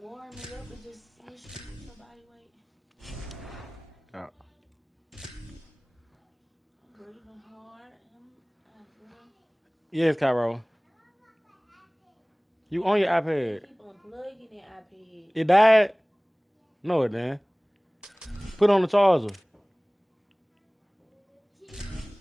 Warm me up and just smush you with your body weight. Yeah. I'm breathing hard. Girl. Yes, Cairo. You on your You iPad? keep unplugging that iPad. It died? No, it didn't. Put on the charger. Jesus Christ.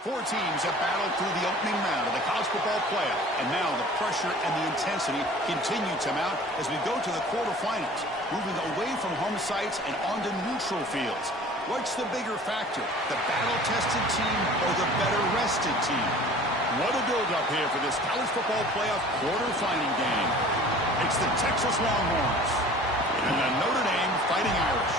4 teams have battled through the opening round of the college football playoff, and now the pressure and the intensity continue to mount as we go to the quarterfinals, moving away from home sites and onto neutral fields. What's the bigger factor, the battle-tested team or the better-rested team? What a build-up here for this college football playoff quarterfinal game. It's the Texas Longhorns and the Notre Dame Fighting Irish.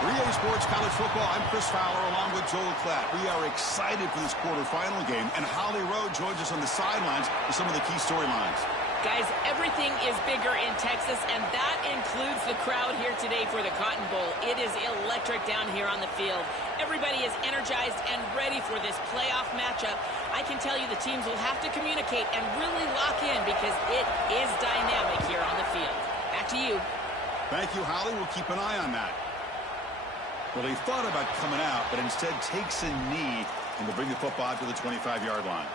For EA Sports College Football, I'm Chris Fowler along with Joel Klatt. We are excited for this quarterfinal game, and Holly Rowe joins us on the sidelines with some of the key storylines. Guys, everything is bigger in Texas, and that includes the crowd here today for the Cotton Bowl. It is electric down here on the field. Everybody is energized and ready for this playoff matchup. I can tell you the teams will have to communicate and really lock in because it is dynamic here on the field. Back to you. Thank you, Holly. We'll keep an eye on that. Well, he thought about coming out, but instead takes a knee and will bring the football to the 25-yard line.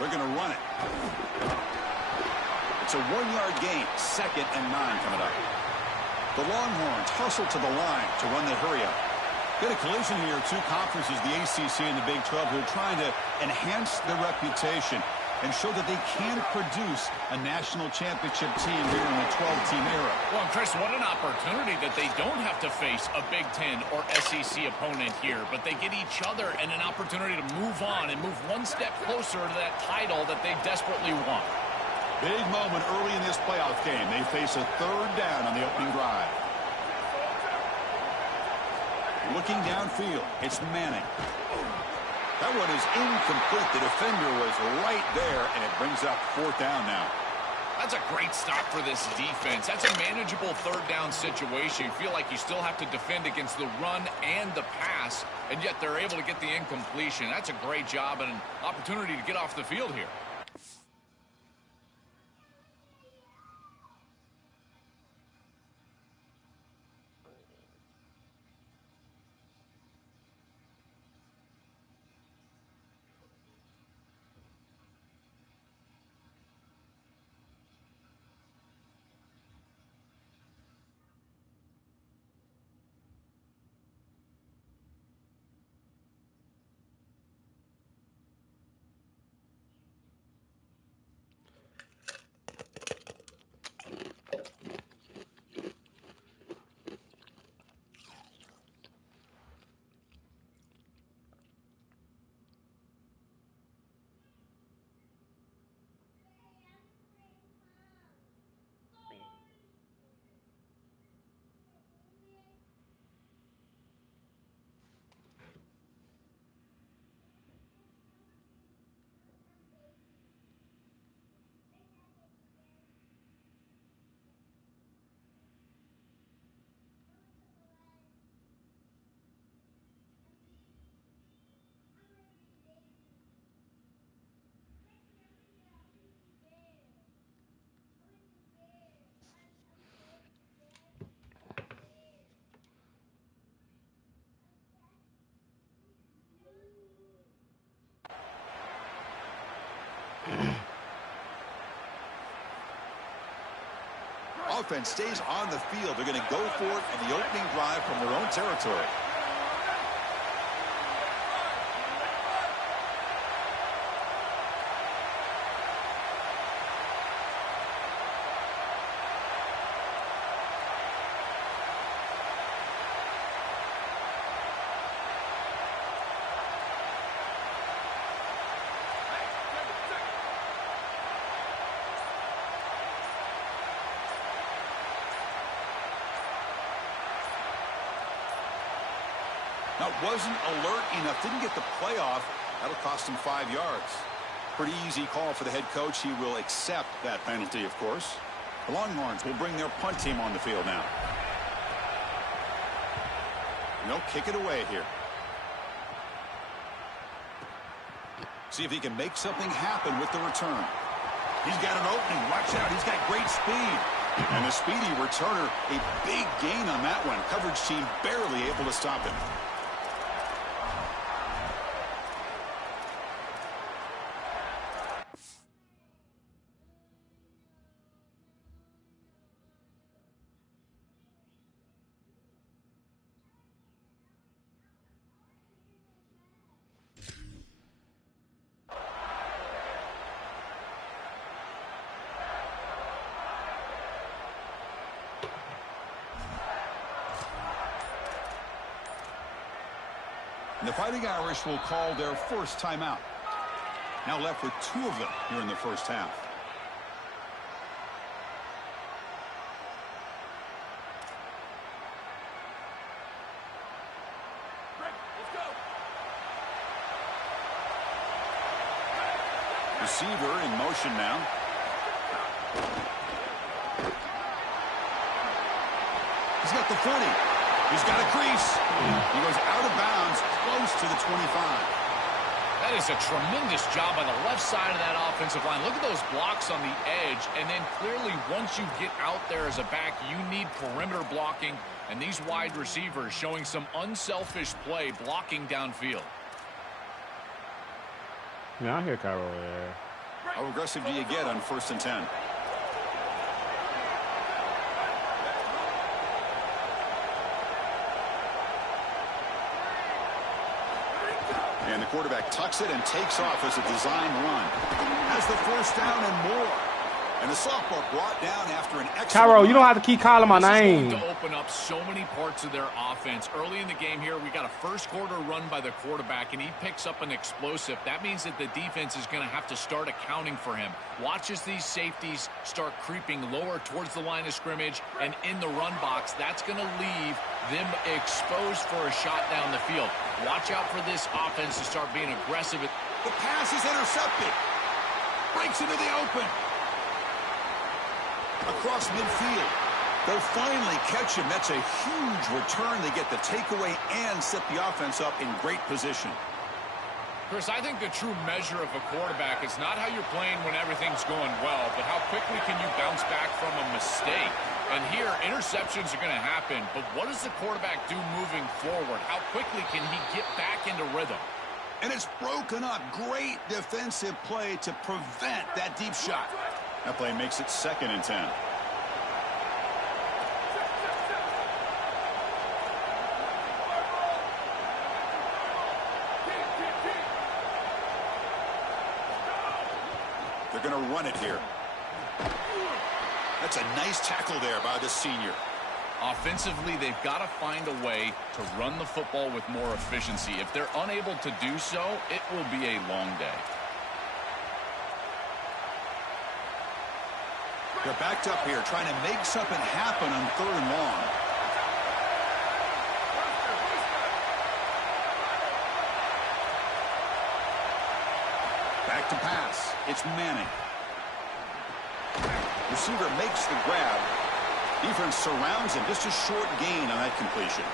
They're going to run it. It's a 1-yard gain, 2nd and 9 coming up. The Longhorns hustle to the line to run the hurry up. Got a collision here of 2 conferences, the ACC and the Big 12, who are trying to enhance their reputation and show that they can produce a national championship team here in the 12-team era. Well, Chris, what an opportunity that they don't have to face a Big Ten or SEC opponent here, but they get each other and an opportunity to move on and move one step closer to that title that they desperately want. Big moment early in this playoff game. They face a 3rd down on the opening drive. Looking downfield, it's Manning. That one is incomplete. The defender was right there, and it brings up 4th down now. That's a great stop for this defense. That's a manageable 3rd down situation. You feel like you still have to defend against the run and the pass, and yet they're able to get the incompletion. That's a great job and an opportunity to get off the field here. Offense stays on the field. They're going to go for it in the opening drive from their own territory. Now, wasn't alert enough. Didn't get the playoff. That'll cost him 5 yards. Pretty easy call for the head coach. He will accept that penalty, of course. The Longhorns will bring their punt team on the field now. They'll kick it away here. See if he can make something happen with the return. He's got an opening. Watch out. He's got great speed. And the speedy returner, a big gain on that one. Coverage team barely able to stop him. And the Fighting Irish will call their first timeout. Now left with 2 of them here in the first half. Receiver in motion now. He's got the 40. He's got a crease. He goes out of bounds, close to the 25. That is a tremendous job on the left side of that offensive line. Look at those blocks on the edge. And then clearly once you get out there as a back, you need perimeter blocking. And these wide receivers showing some unselfish play blocking downfield. Yeah, I hear Cairo there. How aggressive do you get on 1st and 10? And the quarterback tucks it and takes off as a design run. Has the first down and more. And the sophomore brought down after an excellent Cairo, you don't have to keep calling my name. This is going to open up so many parts of their offense. Early in the game here, we got a first quarter run by the quarterback, and he picks up an explosive. That means that the defense is going to have to start accounting for him. Watch as these safeties start creeping lower towards the line of scrimmage and in the run box. That's going to leave them exposed for a shot down the field. Watch out for this offense to start being aggressive. The pass is intercepted. Breaks into the open. Across midfield. They'll finally catch him. That's a huge return. They get the takeaway and set the offense up in great position. Chris, I think the true measure of a quarterback is not how you're playing when everything's going well, but how quickly can you bounce back from a mistake. And here, interceptions are going to happen, but what does the quarterback do moving forward? How quickly can he get back into rhythm? And it's broken up. Great defensive play to prevent that deep shot. That play makes it 2nd and 10. They're going to run it here. That's a nice tackle there by the senior. Offensively, they've got to find a way to run the football with more efficiency. If they're unable to do so, it will be a long day. They're backed up here, trying to make something happen on 3rd and long. Back to pass. It's Manning. Receiver makes the grab. Defense surrounds him. Just a short gain on that completion.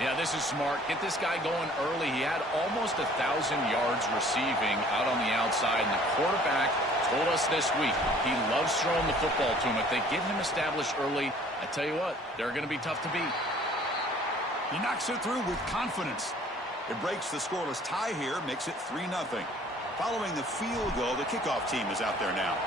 Yeah, this is smart. Get this guy going early. He had almost 1,000 yards receiving out on the outside, and the quarterback told us this week he loves throwing the football to him. If they get him established early, I tell you what, they're going to be tough to beat. He knocks it through with confidence. It breaks the scoreless tie here, makes it 3-0. Following the field goal, the kickoff team is out there now.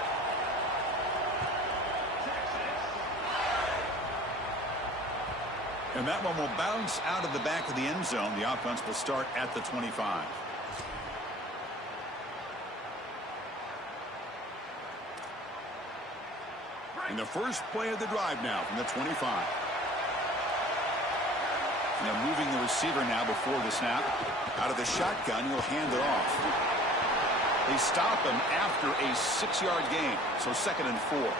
And that one will bounce out of the back of the end zone. The offense will start at the 25. And the first play of the drive now from the 25. And they're moving the receiver now before the snap. Out of the shotgun, he'll hand it off. They stop him after a 6-yard gain, so 2nd and 4.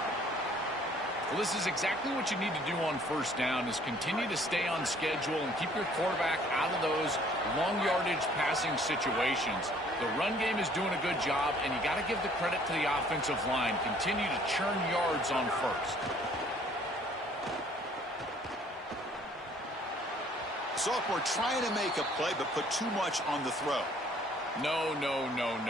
Well, this is exactly what you need to do on first down, is continue to stay on schedule and keep your quarterback out of those long yardage passing situations. The run game is doing a good job, and you got to give the credit to the offensive line. Continue to churn yards on first. Sophomore trying to make a play, but put too much on the throw. No.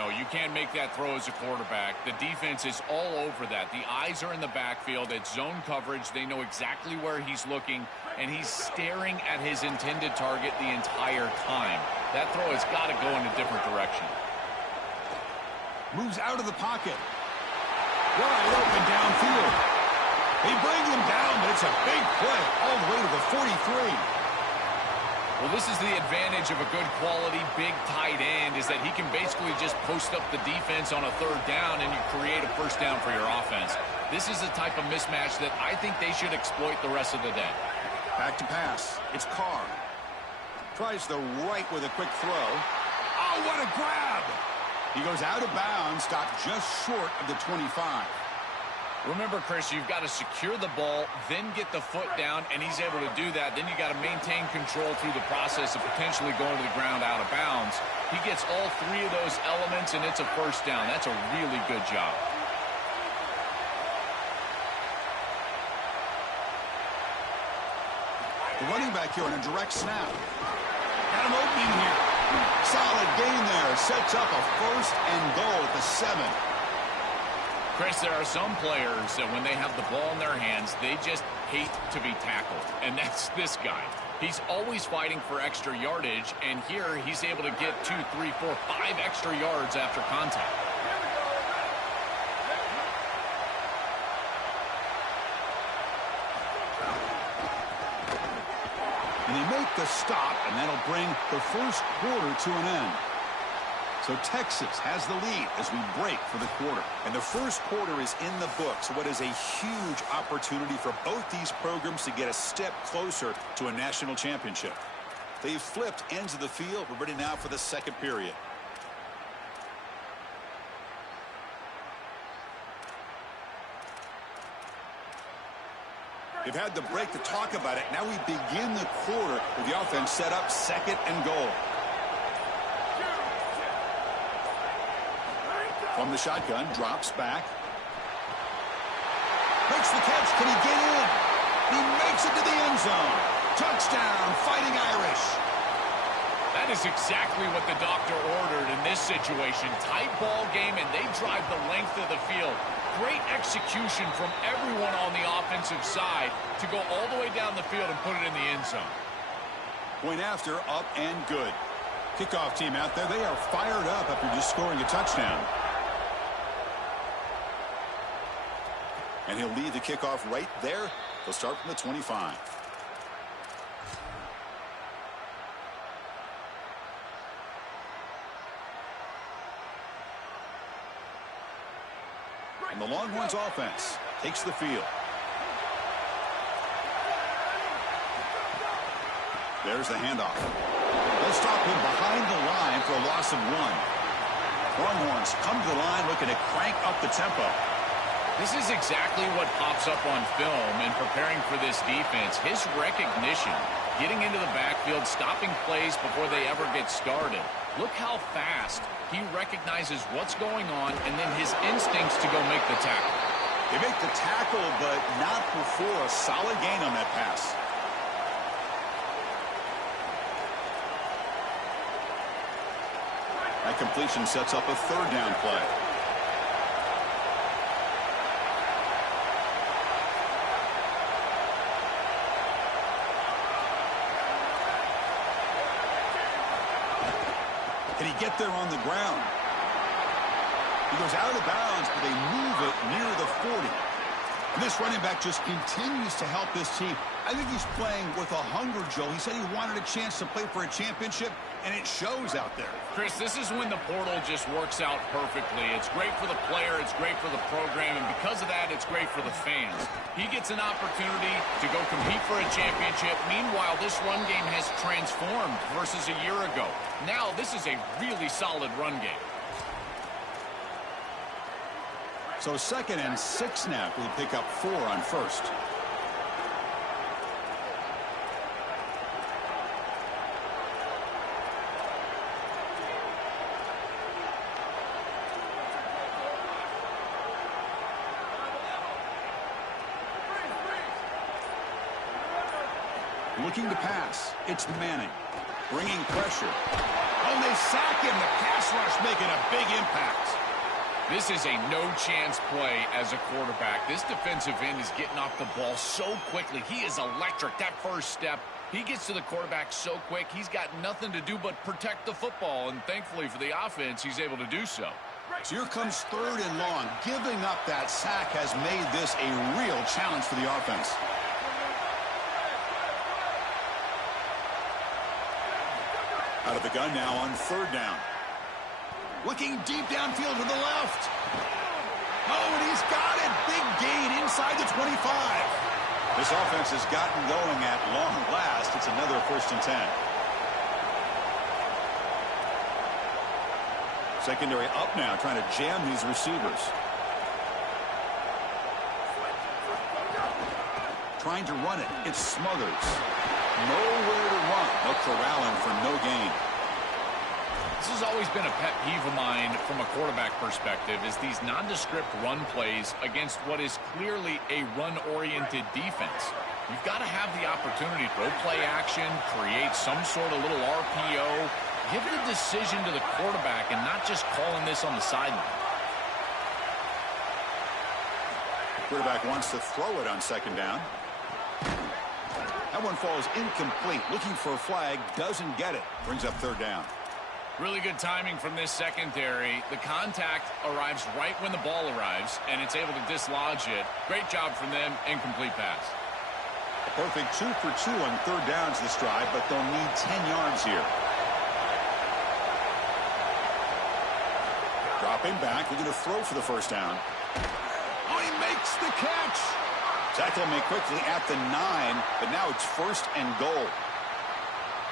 You can't make that throw as a quarterback. The defense is all over that. The eyes are in the backfield. It's zone coverage. They know exactly where he's looking, and he's staring at his intended target the entire time. That throw has got to go in a different direction. Moves out of the pocket. Wide open downfield. They bring him down, but it's a big play all the way to the 43. Well, this is the advantage of a good quality big tight end, is that he can basically just post up the defense on a 3rd down and you create a first down for your offense. This is the type of mismatch that I think they should exploit the rest of the day. Back to pass. It's Carr. Tries the right with a quick throw. Oh, what a grab! He goes out of bounds, stopped just short of the 25. Remember, Chris, you've got to secure the ball, then get the foot down, and he's able to do that. Then you got to maintain control through the process of potentially going to the ground out of bounds. He gets all 3 of those elements, and it's a first down. That's a really good job. The running back here on a direct snap. Got him opening here. Solid gain there. Sets up a 1st and goal at the 7. Chris, there are some players that when they have the ball in their hands, they just hate to be tackled. And that's this guy. He's always fighting for extra yardage, and here he's able to get 2, 3, 4, 5 extra yards after contact. And they make the stop, and that'll bring the first quarter to an end. So Texas has the lead as we break for the quarter. And the first quarter is in the books. What is a huge opportunity for both these programs to get a step closer to a national championship. They've flipped ends of the field. We're ready now for the second period. They've had the break to talk about it. Now we begin the quarter with the offense set up 2nd and goal. From the shotgun, drops back. Makes the catch. Can he get in? He makes it to the end zone. Touchdown, Fighting Irish. That is exactly what the doctor ordered in this situation. Tight ball game, and they drive the length of the field. Great execution from everyone on the offensive side to go all the way down the field and put it in the end zone. Point after, up and good. Kickoff team out there, they are fired up after just scoring a touchdown. And he'll lead the kickoff right there. They'll start from the 25. And the Longhorns offense takes the field. There's the handoff. They'll stop him behind the line for a loss of 1. Longhorns come to the line looking to crank up the tempo. This is exactly what pops up on film in preparing for this defense. His recognition, getting into the backfield, stopping plays before they ever get started. Look how fast he recognizes what's going on, and then his instincts to go make the tackle. They make the tackle, but not before a solid gain on that pass. That completion sets up a 3rd down play. Can he get there on the ground? He goes out of bounds, but they move it near the 40. And this running back just continues to help this team. I think he's playing with a hunger, Joe. He said he wanted a chance to play for a championship, and it shows out there. Chris, this is when the portal just works out perfectly. It's great for the player, it's great for the program, and because of that, it's great for the fans. He gets an opportunity to go compete for a championship. Meanwhile, this run game has transformed versus a year ago. Now, this is a really solid run game. So 2nd and 6 now. We'll pick up 4 on first. Looking to pass. It's Manning. Bringing pressure. Oh, they sack him. The pass rush making a big impact. This is a no-chance play as a quarterback. This defensive end is getting off the ball so quickly. He is electric. That first step, he gets to the quarterback so quick, he's got nothing to do but protect the football, and thankfully for the offense, he's able to do so. So here comes 3rd and long. Giving up that sack has made this a real challenge for the offense. Out of the gun now on 3rd down. Looking deep downfield to the left. Oh, and he's got it. Big gain inside the 25. This offense has gotten going at long last. It's another 1st and 10. Secondary up now, trying to jam these receivers. Trying to run it. It's Smothers. Nowhere to run. They'll corral him for no gain. This has always been a pet peeve of mine from a quarterback perspective, is these nondescript run plays against what is clearly a run-oriented defense. You've got to have the opportunity to go play action, create some sort of little RPO, give the decision to the quarterback and not just calling this on the sideline. Quarterback wants to throw it on 2nd down. That one falls incomplete. Looking for a flag, doesn't get it. Brings up 3rd down. Really good timing from this secondary. The contact arrives right when the ball arrives, and it's able to dislodge it. Great job from them. Incomplete pass. A perfect 2 for 2 on 3rd downs this drive, but they'll need 10 yards here. Dropping back, looking to throw for the 1st down. Oh, he makes the catch. Tackle made quickly at the 9, but now it's 1st and goal.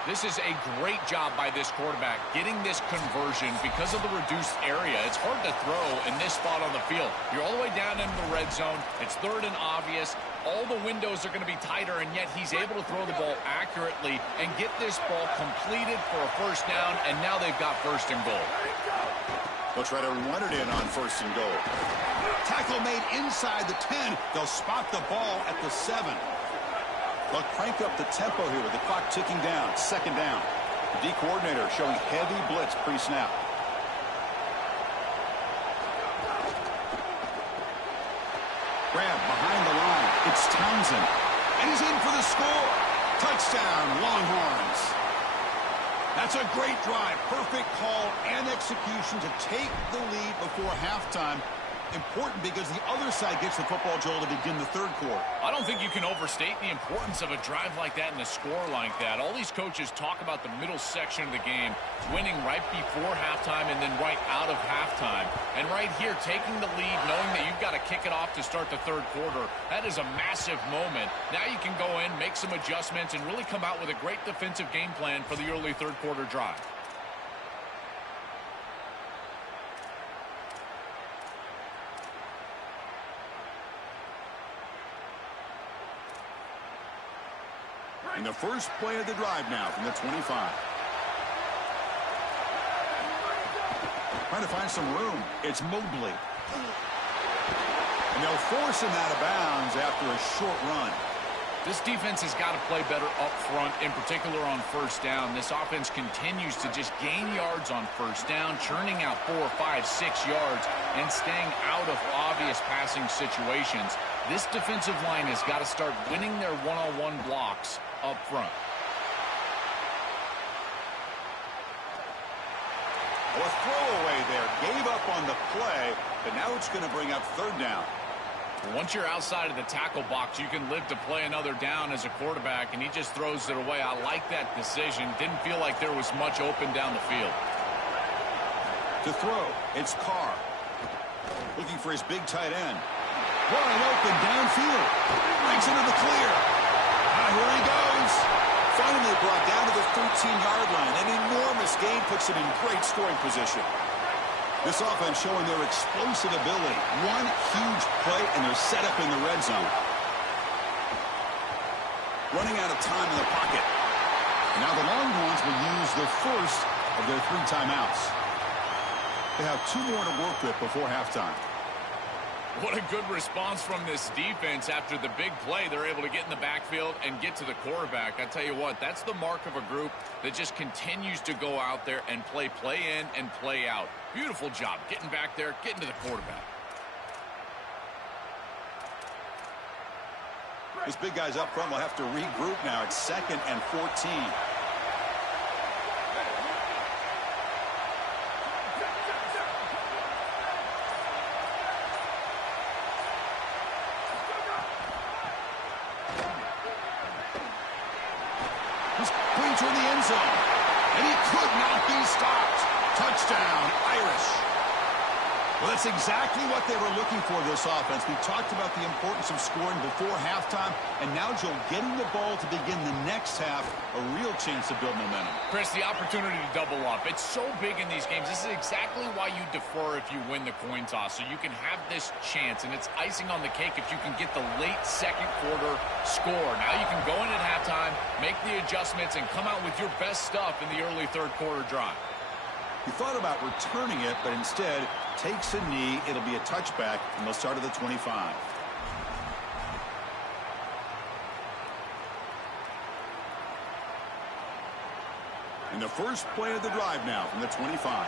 This is a great job by this quarterback getting this conversion because of the reduced area. It's hard to throw in this spot on the field. You're all the way down into the red zone. It's 3rd and obvious. All the windows are going to be tighter, and yet he's able to throw the ball accurately and get this ball completed for a 1st down, and now they've got 1st and goal. They'll try to run it in on 1st and goal. Tackle made inside the 10. They'll spot the ball at the 7. They'll crank up the tempo here with the clock ticking down. 2nd down. The D coordinator showing heavy blitz pre-snap. Grab behind the line. It's Townsend. And he's in for the score. Touchdown, Longhorns. That's a great drive. Perfect call and execution to take the lead before halftime. Important because the other side gets the football, Joel, to begin the 3rd quarter. I don't think you can overstate the importance of a drive like that and a score like that. All these coaches talk about the middle section of the game, winning right before halftime and then right out of halftime. And right here, taking the lead, knowing that you've got to kick it off to start the 3rd quarter, that is a massive moment. Now you can go in, make some adjustments, and really come out with a great defensive game plan for the early 3rd quarter drive. And the first play of the drive now from the 25. Trying to find some room. It's Mobley. And they'll force him out of bounds after a short run. This defense has got to play better up front, in particular on 1st down. This offense continues to just gain yards on 1st down, churning out 4, 5, 6 yards, and staying out of obvious passing situations. This defensive line has got to start winning their one-on-one blocks up front. A throwaway there. there. Gave up on the play, but now it's going to bring up third down. Once you're outside of the tackle box, you can live to play another down as a quarterback, and he just throws it away. I like that decision. Didn't feel like there was much open down the field. To throw, it's Carr. Looking for his big tight end. Wide open downfield. Breaks into the clear. Here he goes. Finally brought down to the 13-yard line. An enormous gain puts him in great scoring position. This offense showing their explosive ability. One huge play, and they're set up in the red zone. Running out of time in the pocket. And now the Longhorns will use the first of their 3 timeouts. They have 2 more to work with before halftime. What a good response from this defense after the big play. They're able to get in the backfield and get to the quarterback. I tell you what, that's the mark of a group that just continues to go out there and play in and play out. Beautiful job getting back there, getting to the quarterback. These big guys up front will have to regroup now. It's 2nd and 14. To the end zone, and he could not be stopped. Touchdown, Irish. Well, that's exactly what they were looking for, this offense. We talked about the importance of scoring before halftime, and now, Joe, getting the ball to begin the next half, a real chance to build momentum. Chris, the opportunity to double up. It's so big in these games. This is exactly why you defer if you win the coin toss, so you can have this chance, and it's icing on the cake if you can get the late second quarter score. Now you can go in at halftime, make the adjustments, and come out with your best stuff in the early third quarter drive. He thought about returning it, but instead takes a knee. It'll be a touchback, and they'll start at the 25. And the first play of the drive now from the 25.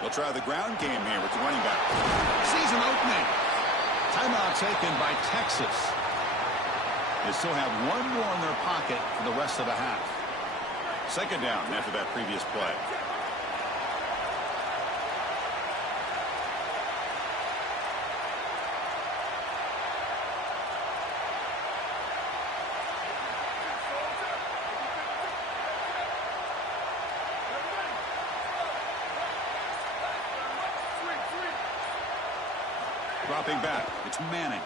They'll try the ground game here with the running back. Sees an opening. Timeout taken by Texas. They still have 1 more in their pocket for the rest of the half. 2nd down after that previous play. Dropping back, it's Manning.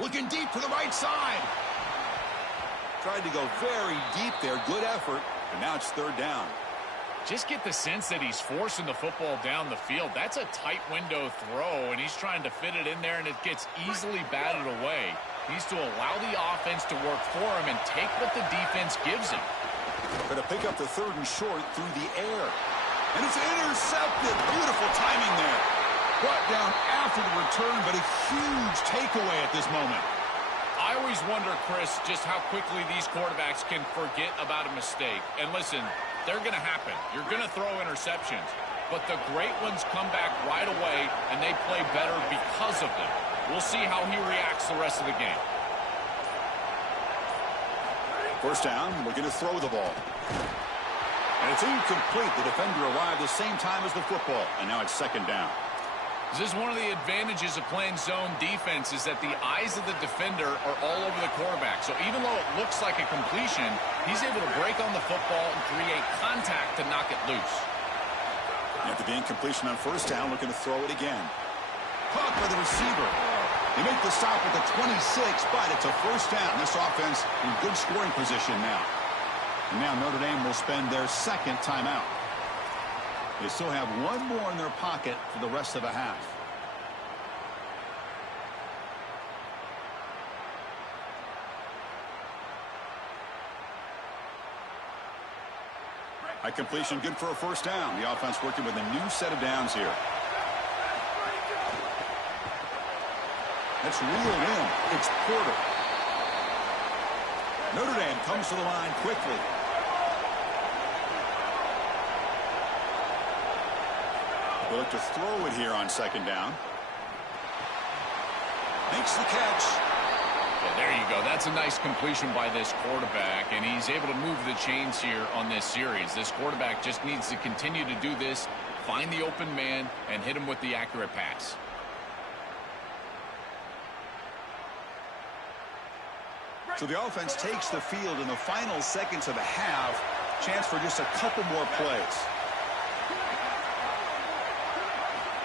Looking deep to the right side. Tried to go very deep there. Good effort. And now it's 3rd down. Just get the sense that he's forcing the football down the field. That's a tight window throw, and he's trying to fit it in there, and it gets easily batted away. He needs to allow the offense to work for him and take what the defense gives him. Going to pick up the 3rd and short through the air. And it's intercepted. Beautiful timing there. Brought down after the return, but a huge takeaway at this moment. I always wonder, Chris, just how quickly these quarterbacks can forget about a mistake. And listen, they're going to happen. You're going to throw interceptions. But the great ones come back right away, and they play better because of them. We'll see how he reacts the rest of the game. First down, looking to throw the ball. And it's incomplete. The defender arrived the same time as the football, and now it's 2nd down. This is one of the advantages of playing zone defense is that the eyes of the defender are all over the quarterback. So even though it looks like a completion, he's able to break on the football and create contact to knock it loose. After the incompletion on first down, looking to throw it again. Caught by the receiver. They make the stop at the 26, but it's a first down. This offense in good scoring position now. And now Notre Dame will spend their 2nd timeout. They still have 1 more in their pocket for the rest of the half. High completion, good for a first down. The offense working with a new set of downs here. That's reeled in. It's Porter. Notre Dame comes to the line quickly. They look to throw it here on 2nd down. Makes the catch. Yeah, there you go. That's a nice completion by this quarterback, and he's able to move the chains here on this series. This quarterback just needs to continue to do this, find the open man, and hit him with the accurate pass. So the offense takes the field in the final seconds of the half. Chance for just a couple more plays.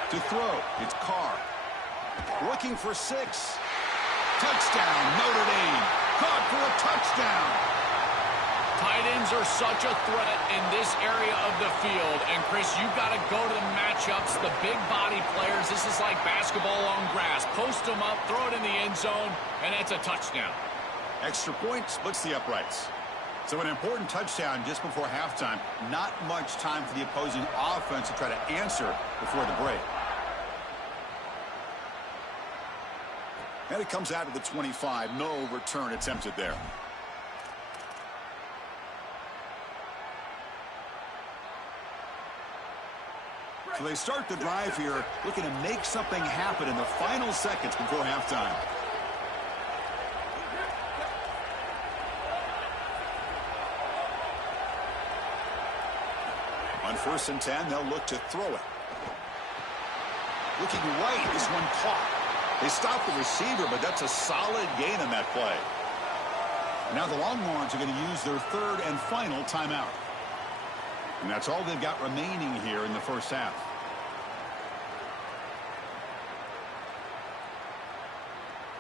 To throw, it's Carr. Looking for 6. Touchdown, Notre Dame. Caught for a touchdown. Tight ends are such a threat in this area of the field. And, Chris, you've got to go to the matchups, the big body players. This is like basketball on grass. Post them up, throw it in the end zone, and it's a touchdown. Extra point splits the uprights. So an important touchdown just before halftime. Not much time for the opposing offense to try to answer before the break. And it comes out of the 25. No return attempted there. So they start the drive here, looking to make something happen in the final seconds before halftime. On 1st and 10, they'll look to throw it. Looking right, this one caught. They stop the receiver, but that's a solid gain on that play. Now the Longhorns are going to use their 3rd and final timeout. And that's all they've got remaining here in the first half.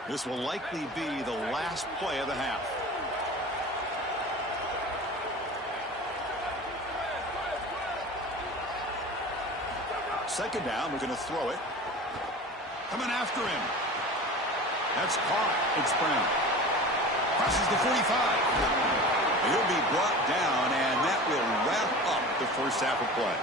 This will likely be the last play of the half. Second down, we're going to throw it. Coming after him. That's caught. It's Brown. Crosses the 45. He'll be brought down, and that will wrap up the first half of play.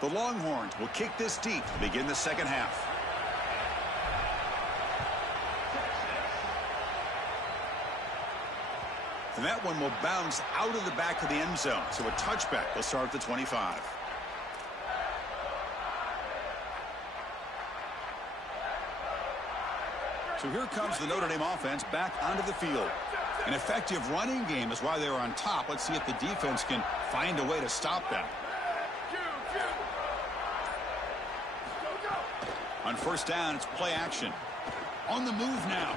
The Longhorns will kick this deep to begin the second half. And that one will bounce out of the back of the end zone. So a touchback will start at the 25. So here comes the Notre Dame offense back onto the field. An effective running game is why they were on top. Let's see if the defense can find a way to stop them. On 1st down, it's play action. On the move now.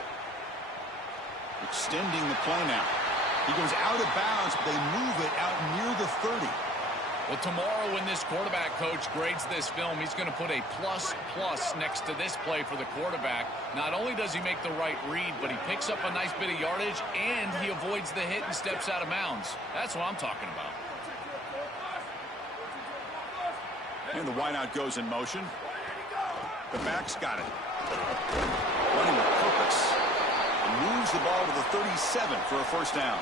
Extending the play now. He goes out of bounds, but they move it out near the 30. Well, tomorrow when this quarterback coach grades this film, he's going to put a plus next to this play for the quarterback. Not only does he make the right read, but he picks up a nice bit of yardage, and he avoids the hit and steps out of bounds. That's what I'm talking about. And the wideout goes in motion. The back's got it. Running with purpose. And moves the ball to the 37 for a first down.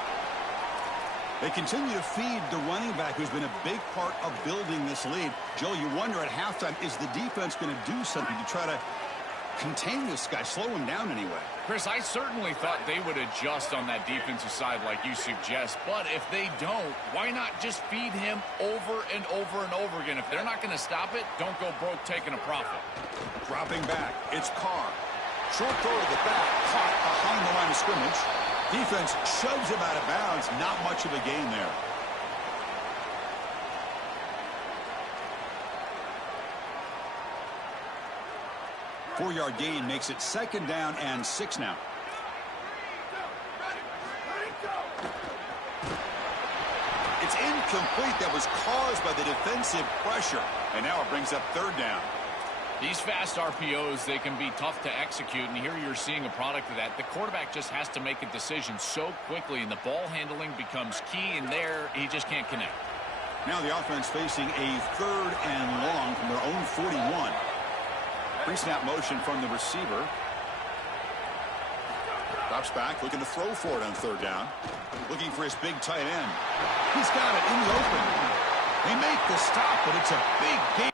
They continue to feed the running back, who's been a big part of building this lead. Joe, you wonder at halftime, is the defense going to do something to try to contain this guy, slow him down anyway? Chris, I certainly thought they would adjust on that defensive side like you suggest. But if they don't, why not just feed him over and over and over again? If they're not going to stop it, don't go broke taking a profit. Dropping back, it's Carr. Short throw to the back, caught behind the line of scrimmage. Defense shoves him out of bounds. Not much of a gain there. Four-yard gain makes it 2nd down and 6 now. It's incomplete. That was caused by the defensive pressure. And now it brings up 3rd down. These fast RPOs, they can be tough to execute, and here you're seeing a product of that. The quarterback just has to make a decision so quickly, and the ball handling becomes key, and there he just can't connect. Now the offense facing a 3rd and long from their own 41. Pre-snap motion from the receiver. Drops back, looking to throw for it on 3rd down. Looking for his big tight end. He's got it in the open. They make the stop, but it's a big gain.